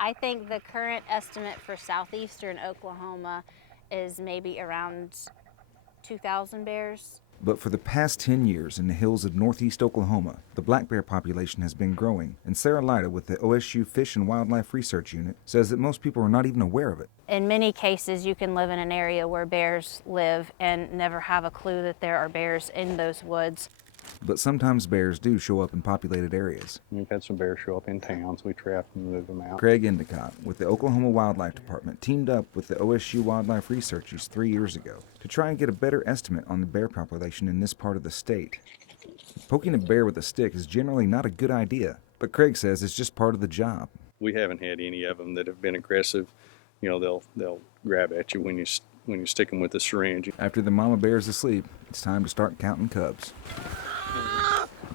I think the current estimate for southeastern Oklahoma is maybe around 2,000 bears. But for the past 10 years in the hills of northeast Oklahoma, the black bear population has been growing, and Sarah Lyda with the OSU Fish and Wildlife Research Unit says that most people are not even aware of it. In many cases, you can live in an area where bears live and never have a clue that there are bears in those woods. But sometimes bears do show up in populated areas. We've had some bears show up in towns. We trap them and move them out. Craig Endicott with the Oklahoma Wildlife Department teamed up with the OSU Wildlife Researchers 3 years ago to try and get a better estimate on the bear population in this part of the state. Poking a bear with a stick is generally not a good idea, but Craig says it's just part of the job. We haven't had any of them that have been aggressive. You know, they'll grab at you when you stick them with a syringe. After the mama bear is asleep, it's time to start counting cubs.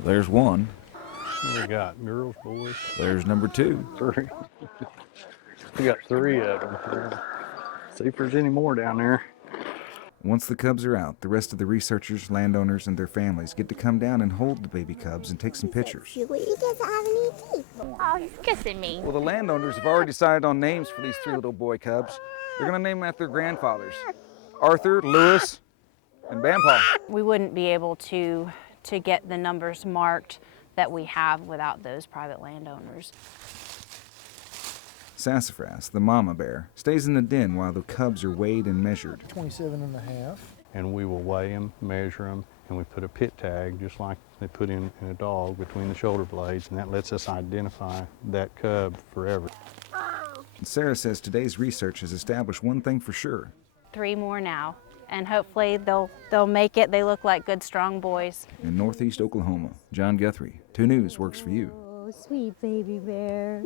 There's one. What we got? Girls, boys? There's number 2. 3. We got 3 of them. See if there's any more down there. Once the cubs are out, the rest of the researchers, landowners, and their families get to come down and hold the baby cubs and take some pictures. He doesn't have any teeth. Oh, he's kissing me. Well, the landowners have already decided on names for these 3 little boy cubs. They're going to name them after their grandfathers, Arthur, Lewis, and Bampaw. We wouldn't be able to get the numbers marked that we have without those private landowners. Sassafras, the mama bear, stays in the den while the cubs are weighed and measured. 27 and a half. And we will weigh them, measure them, and we put a pit tag, just like they put in a dog, between the shoulder blades, and that lets us identify that cub forever. And Sarah says today's research has established one thing for sure. 3 more now, and hopefully they'll make it. They look like good, strong boys. In northeast Oklahoma, John Guthrie, 2 News works for you. Oh, sweet baby bear.